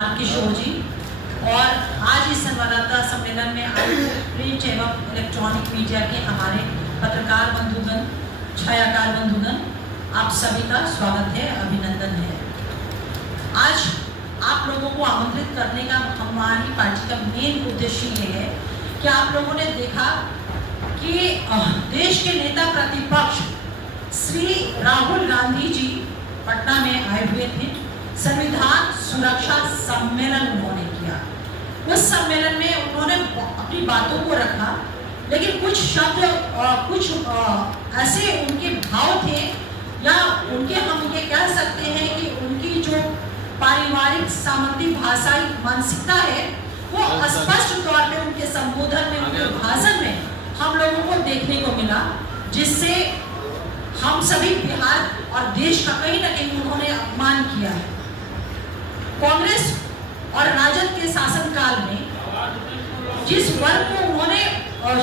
किशोर जी और आज इस संवाददाता सम्मेलन में आए प्रिंट एवं इलेक्ट्रॉनिक मीडिया के हमारे पत्रकार बंधुगण, छायाकार बंधुगण, आप सभी का स्वागत है, अभिनंदन है। आज आप लोगों को आमंत्रित करने का हमारी पार्टी का मेन उद्देश्य ये है कि आप लोगों ने देखा कि देश के नेता प्रतिपक्ष श्री राहुल गांधी जी पटना में आए हुए थे। संविधान सुरक्षा सम्मेलन उन्होंने किया। उस सम्मेलन में उन्होंने अपनी बातों को रखा, लेकिन कुछ शब्द कुछ ऐसे उनके भाव थे या उनके हम ये कह सकते हैं कि उनकी जो पारिवारिक सामग्री भाषाई मानसिकता है वो स्पष्ट तौर पे उनके संबोधन में, उनके भाषण में हम लोगों को देखने को मिला, जिससे हम सभी बिहार और देश का कहीं ना कहीं उन्होंने अपमान किया है। कांग्रेस और राजद के शासनकाल में जिस वर्ग को उन्होंने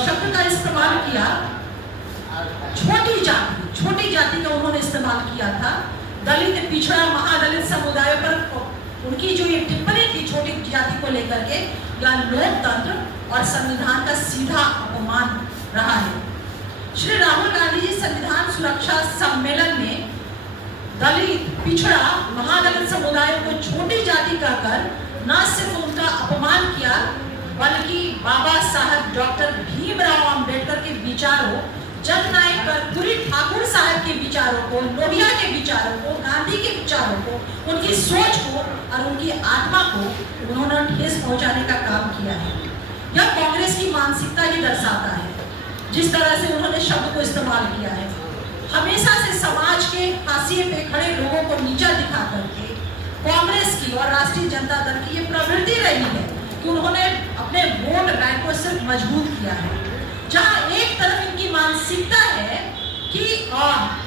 शब्द का इस्तेमाल किया, छोटी जाति का उन्होंने इस्तेमाल किया था। दलित, पिछड़ा, महादलित समुदाय पर उनकी जो ये टिप्पणी थी छोटी जाति को लेकर के, या लोकतंत्र और संविधान का सीधा अपमान रहा है। श्री राहुल गांधी जी संविधान सुरक्षा सम्मेलन में दलित, पिछड़ा, महादलित समुदाय को छोटी जाति कहकर न सिर्फ उनका अपमान किया, बल्कि बाबा साहब डॉक्टर भीमराव अंबेडकर के विचारों, जननायक कर्पूरी ठाकुर साहब के विचारों को, लोहिया के विचारों को, गांधी के विचारों को, उनकी सोच को और उनकी आत्मा को उन्होंने ठेस पहुंचाने का काम किया है। यह कांग्रेस की मानसिकता ही दर्शाता है, जिस तरह से उन्होंने शब्द को इस्तेमाल किया है। हमेशा से समाज के हाशिए पे खड़े लोगों को नीचा दिखा करके कांग्रेस की और राष्ट्रीय जनता दल की ये प्रवृत्ति रही है कि उन्होंने अपने वोट बैंक को सिर्फ मजबूत किया है। जहां एक तरफ इनकी मानसिकता है कि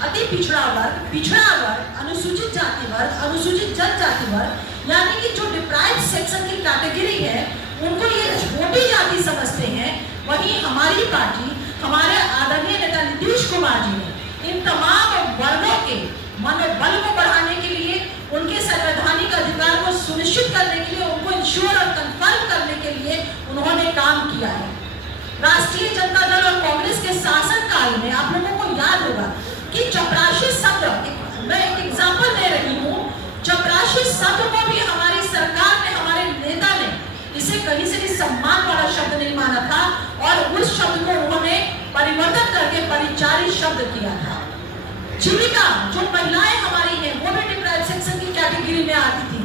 अति पिछड़ा वर्ग, अनुसूचित जाति वर्ग, अनुसूचित जनजाति वर्ग, यानी कि जो डिप्राइव्ड सेक्शन की कैटेगरी है, उनको ये छोटी जाति समझते हैं। वहीं हमारी पार्टी, हमारे आदरणीय नेता नीतीश कुमार जी ने इन तमाम वर्गों के मनोबल को बढ़ाने के लिए, उनके संवैधानिक अधिकार को सुनिश्चित करने के लिए, उनको इंश्योर और कंफर्म करने के लिए उन्होंने काम किया है। राष्ट्रीय जनता दल और कांग्रेस के शासनकाल में आप लोगों को याद होगा कि चपरासी शब्द, मैं एक एग्जाम्पल दे रही हूँ, चपरासी शब्द को भी हमारी सरकार ने, हमारे नेता ने इसे कहीं से भी सम्मान वाला शब्द नहीं माना था और उस शब्द को उन्होंने परिवर्तन करके परिचारी शब्द किया था। जीविका, जो महिलाएं हमारी हैं, वो भी डिप्राइव्ड सेक्शन की कैटेगरी में आती थी।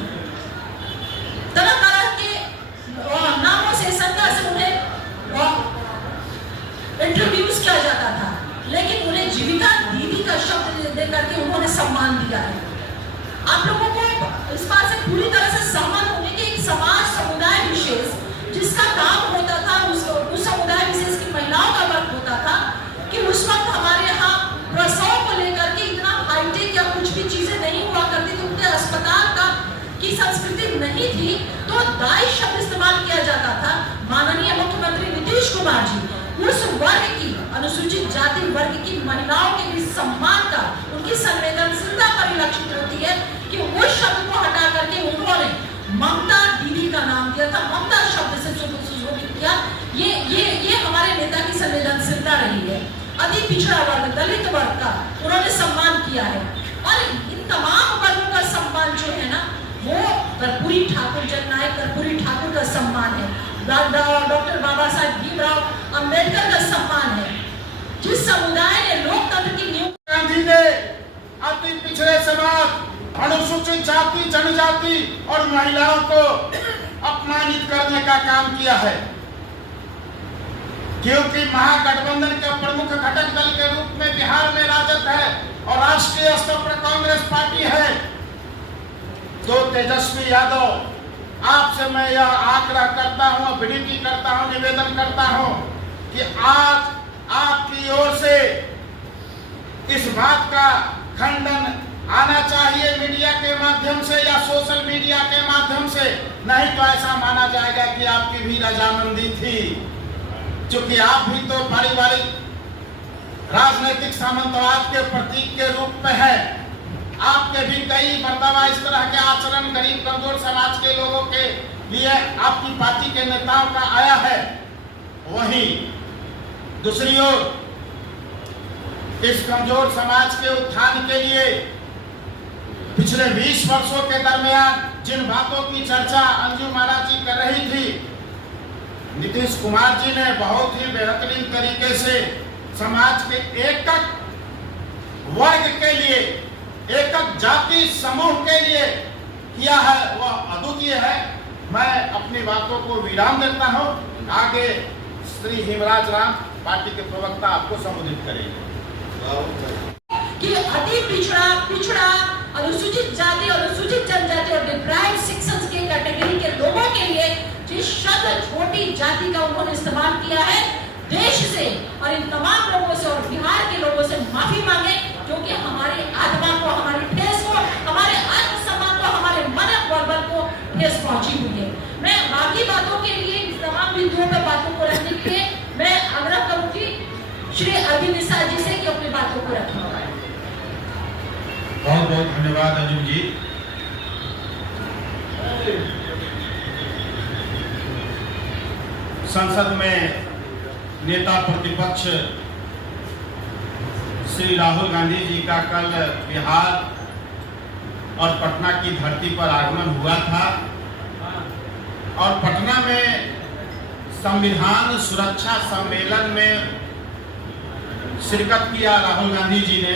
तरह तरह के नामों से, संज्ञा से उन्हें इंट्रोड्यूस किया जाता था, लेकिन उन्हें जीविका दीदी का शब्द देकर के उन्होंने सम्मान दिया है। आप लोगों को इस बात से पूरी तरह से सहमत होने के एक समाज, समुदाय विशेष जिसका काम होता था, उस समुदाय विशेष की महिलाओं का वर्क होता था कि उस वक्त हमारे यहाँ प्रसव को लेकर के इतना हाईटेक या कुछ भी चीजें नहीं हुआ करती थी, उनके अस्पताल का की संस्कृति नहीं थी, तो दाई शब्द इस्तेमाल किया जाता था। माननीय मुख्यमंत्री नीतीश कुमार जी उस वर्ग की, अनुसूचित जाति वर्ग की महिलाओं के भी सम्मान का, उनकी संवेदनशीलता परिलक्षित होती है कि उस शब्द को हटा करके उन्होंने ममता दीदी का नाम दिया था, ममता शब्द से सुशोभित किया। ये हमारे नेता की संवेदनशीलता रही है। अति पिछड़ा वर्ग, दलित वर्ग का उन्होंने सम्मान किया है और इन तमाम वर्गों का सम्मान जो है ना, वो कर्पूरी ठाकुर, जननायक कर्पूरी ठाकुर का सम्मान है, डॉक्टर बाबा साहब भीमराव अंबेडकर का सम्मान है। जिस समुदाय ने लोकतंत्र की नींव, गांधी ने अति पिछड़े समाज, अनुसूचित जाति, जनजाति और महिलाओं को अपमानित करने का काम किया है, क्योंकि महागठबंधन के प्रमुख घटक दल के रूप में बिहार में राजद है और राष्ट्रीय स्तर पर कांग्रेस पार्टी है। तो तेजस्वी यादव, आपसे मैं यह आग्रह करता हूं, विनती करता हूं, निवेदन करता हूं कि आज आपकी ओर से इस बात का खंडन आना चाहिए मीडिया के माध्यम से या सोशल मीडिया के माध्यम से, नहीं तो ऐसा माना जाएगा कि आपकी भी रजामंदी थी, क्योंकि आप भी तो पारिवारिक राजनीतिक सामंतवाद के प्रतीक के रूप में है। आपके भी कई मर्तबा इस तरह के आचरण गरीब कमजोर समाज के लोगों के लिए आपकी पार्टी के नेताओं का आया है। वहीं दूसरी ओर इस कमजोर समाज के उत्थान के लिए पिछले 20 वर्षों के दरमियान जिन बातों की चर्चा अंजू माला जी कर रही थी, नीतीश कुमार जी ने बहुत ही बेहतरीन तरीके से समाज के एकक वर्ग के लिए, एकक जाति समूह के लिए किया है, वह अद्वितीय है। मैं अपनी बातों को विराम देता हूं। आगे श्री हिमराज राम पार्टी के प्रवक्ता आपको संबोधित करेंगे। कि अति पिछड़ा अनुसूचित जाति और अनुसूचित जनजाति और डिप्राइव्ड सेक्शंस के कैटेगरी के लोगों के लिए जिस शब्द छोटी जाति का उन्होंने इस्तेमाल किया है, देश से और इन तमाम लोगों से और बिहार के लोगों से माफी मांगे, क्योंकि हमारी आत्मा को, हमारी ठेस को, हमारे आत्मसम्मान को, हमारे मन बल को ठेस पहुंची हुई है। मैं बाकी बातों के लिए, इन तमाम बिंदुओं पर बातों को रखने के लिए मैं आग्रह करूंगी श्री अरविंद निषाद जी से कि अपनी बातों को रखें। बहुत बहुत धन्यवाद अर्जुन जी। संसद में नेता प्रतिपक्ष श्री राहुल गांधी जी का कल बिहार और पटना की धरती पर आगमन हुआ था और पटना में संविधान सुरक्षा सम्मेलन में शिरकत किया राहुल गांधी जी ने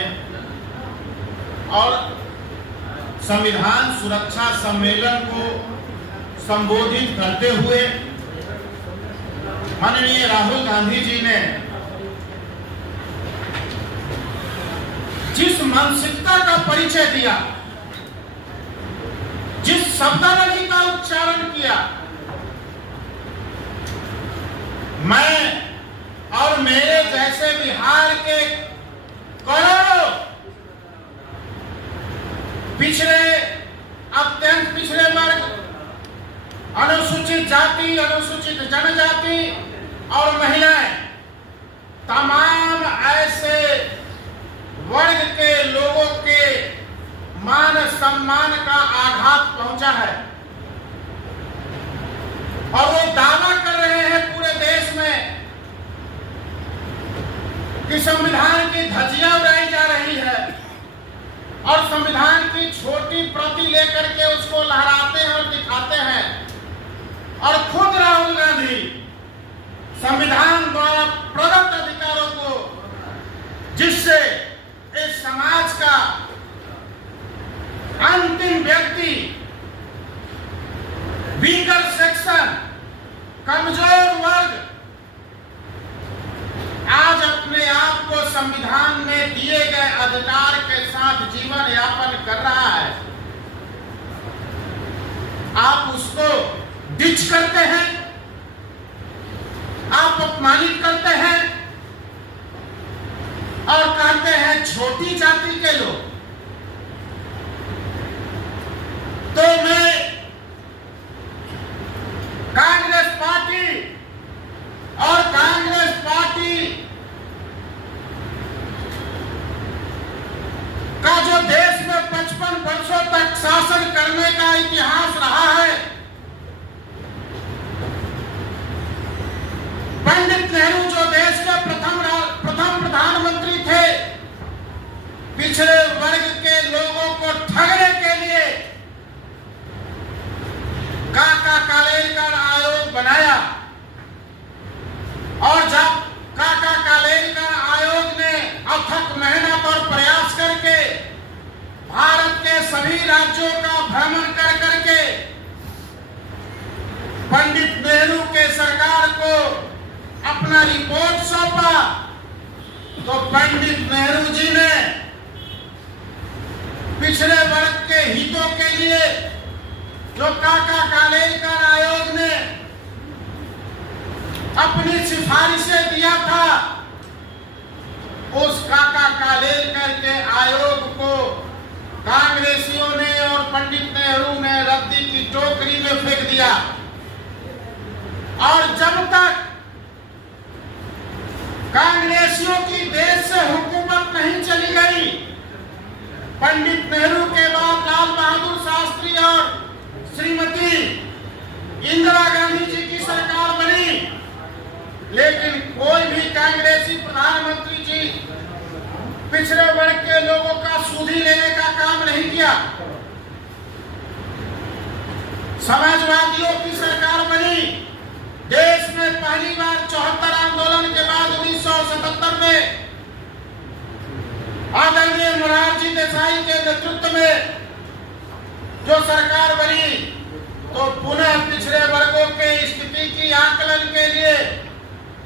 और संविधान सुरक्षा सम्मेलन को संबोधित करते हुए माननीय राहुल गांधी जी ने जिस मानसिकता का परिचय दिया, जिस शब्दावली का उच्चारण किया, मैं और मेरे जैसे बिहार के करोड़ों पिछड़े, अत्यंत पिछड़े वर्ग, अनुसूचित जाति, अनुसूचित जनजाति और महिलाएं, तमाम ऐसे वर्ग के लोगों के मान सम्मान का आघात पहुंचा है और वो दावा कर रहे हैं पूरे देश में कि संविधान की धज्जियां उड़ाई जा रही है और संविधान की छोटी प्रति लेकर के उसको लहराते हैं और दिखाते हैं। और खुद राहुल गांधी संविधान द्वारा प्रदत्त अधिकारों को, जिससे इस समाज का अंतिम व्यक्ति, वीकर सेक्शन, कमजोर वर्ग आज अपने आप को संविधान में दिए गए अधिकार के साथ जीवन यापन कर रहा है, आप उसको डिच करते हैं, आप अपमानित करते हैं और कहते हैं छोटी जाति के लोग। तो मैं कांग्रेस पार्टी और कांग्रेस पार्टी का जो देश में 55 वर्षों तक शासन करने का इतिहास रहा है, पंडित नेहरू जो देश के प्रथम प्रधानमंत्री थे, पिछड़े वर्ग के लोगों को ठगने के लिए काका कालेलकर आयोग बनाया और जब काका कालेलकर आयोग ने अथक मेहनत और प्रयास करके भारत के सभी राज्यों का भ्रमण कर करके पंडित नेहरू के सरकार को अपना रिपोर्ट सौंपा, तो पंडित नेहरू जी ने पिछड़े वर्ग के हितों के लिए जो काका कालेलकर आयोग ने अपनी सिफारिशें दिया था, उस काका कालेलकर के आयोग को कांग्रेसियों ने और पंडित नेहरू ने रद्दी की टोकरी में फेंक दिया। और जब तक कांग्रेसियों की देश से हुकूमत नहीं चली गई, पंडित नेहरू के बाद लाल बहादुर शास्त्री और श्रीमती इंदिरा गांधी जी की सरकार बनी, लेकिन कोई भी कांग्रेसी प्रधानमंत्री जी पिछड़े वर्ग के लोगों का सूदी लेने का काम नहीं किया। समाजवादियों की सरकार बनी। देश में पहली बार 74 आंदोलन के बाद 1977 में आदरणीय मोरारजी देसाई के नेतृत्व में जो सरकार बनी, तो पुनः पिछड़े वर्गों के स्थिति की आकलन के लिए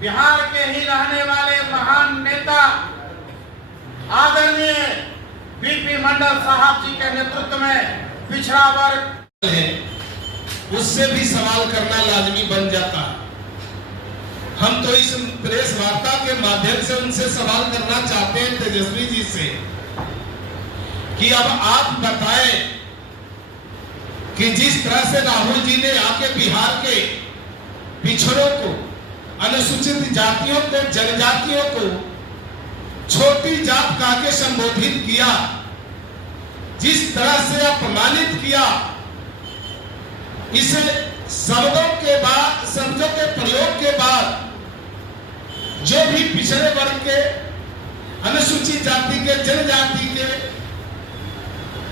बिहार के ही रहने वाले महान नेता आदरणीय बीपी मंडल साहब जी के नेतृत्व में पिछड़ा वर्ग है, उससे भी सवाल करना लाजमी बन जाता है। हम तो इस प्रेस वार्ता के माध्यम से उनसे सवाल करना चाहते हैं तेजस्वी जी से कि अब आप बताएं कि जिस तरह से राहुल जी ने आके बिहार के पिछड़ों को, अनुसूचित जातियों को, जनजातियों को छोटी जात कह के संबोधित किया, जिस तरह से अपमानित किया, इसे शब्दों के प्रयोग के बाद जो भी पिछड़े वर्ग के, अनुसूचित जाति के, जनजाति के,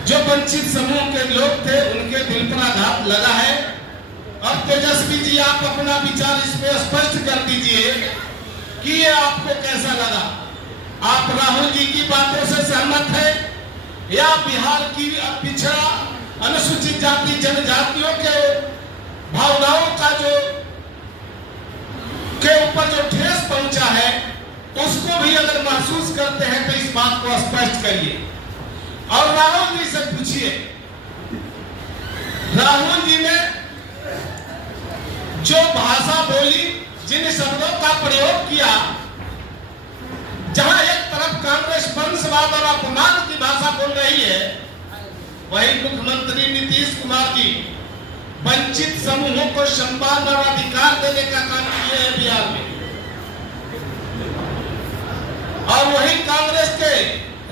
जो वंचित समूह के लोग थे, उनके दिल पर आघात लगा है। अब तेजस्वी जी आप अपना विचार इसमें स्पष्ट कर दीजिए कि ये आपको कैसा लगा। आप राहुल जी की बातों से सहमत है या बिहार की पिछड़ा अनुसूचित जाति जनजातियों के भावनाओं का जो के ऊपर जो ठेस पहुंचा है, उसको भी अगर महसूस करते हैं तो इस बात को स्पष्ट करिए। और राहुल जी से पूछिए, राहुल जी ने जो भाषा बोली, जिन शब्दों का प्रयोग किया, जहां एक तरफ कांग्रेस वंशवाद और अपमान की भाषा बोल रही है, वही मुख्यमंत्री नीतीश कुमार जी वंचित समूहों को सम्मान और अधिकार देने का काम किए हैं बिहार में। और वही कांग्रेस के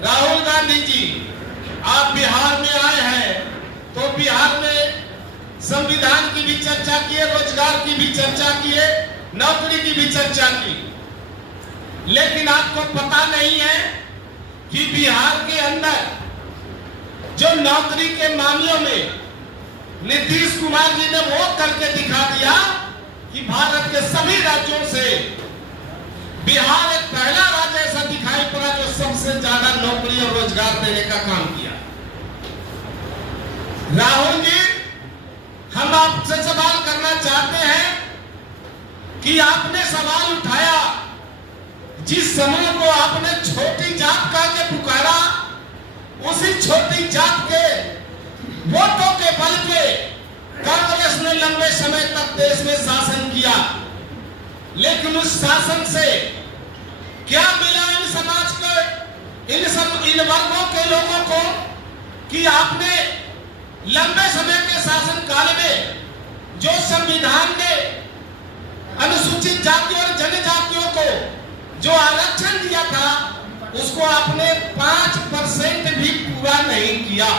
राहुल गांधी जी आप बिहार में आए हैं तो बिहार में संविधान की भी चर्चा किए, रोजगार की भी चर्चा किए, नौकरी की भी चर्चा की, लेकिन आपको पता नहीं है कि बिहार के अंदर जो नौकरी के मामलों में नीतीश कुमार जी ने वो करके दिखा दिया कि भारत के सभी राज्यों से बिहार एक पहला राज्य ऐसा दिखाई पड़ा जो सबसे ज्यादा नौकरी और रोजगार देने का काम किया। राहुल जी, हम आपसे सवाल करना चाहते हैं कि आपने सवाल उठाया, जिस समूह को आपने छोटी जात कह के पुकारा, उसी छोटी जात के वोटों के बल पे कांग्रेस ने लंबे समय तक देश में शासन किया, लेकिन उस शासन से क्या मिला इन समाज के, इन वर्गों के लोगों को कि आपने लंबे समय के शासन काल में जो संविधान ने अनुसूचित जातियों और जनजातियों को जो आरक्षण दिया था, उसको आपने 5% भी पूरा नहीं किया।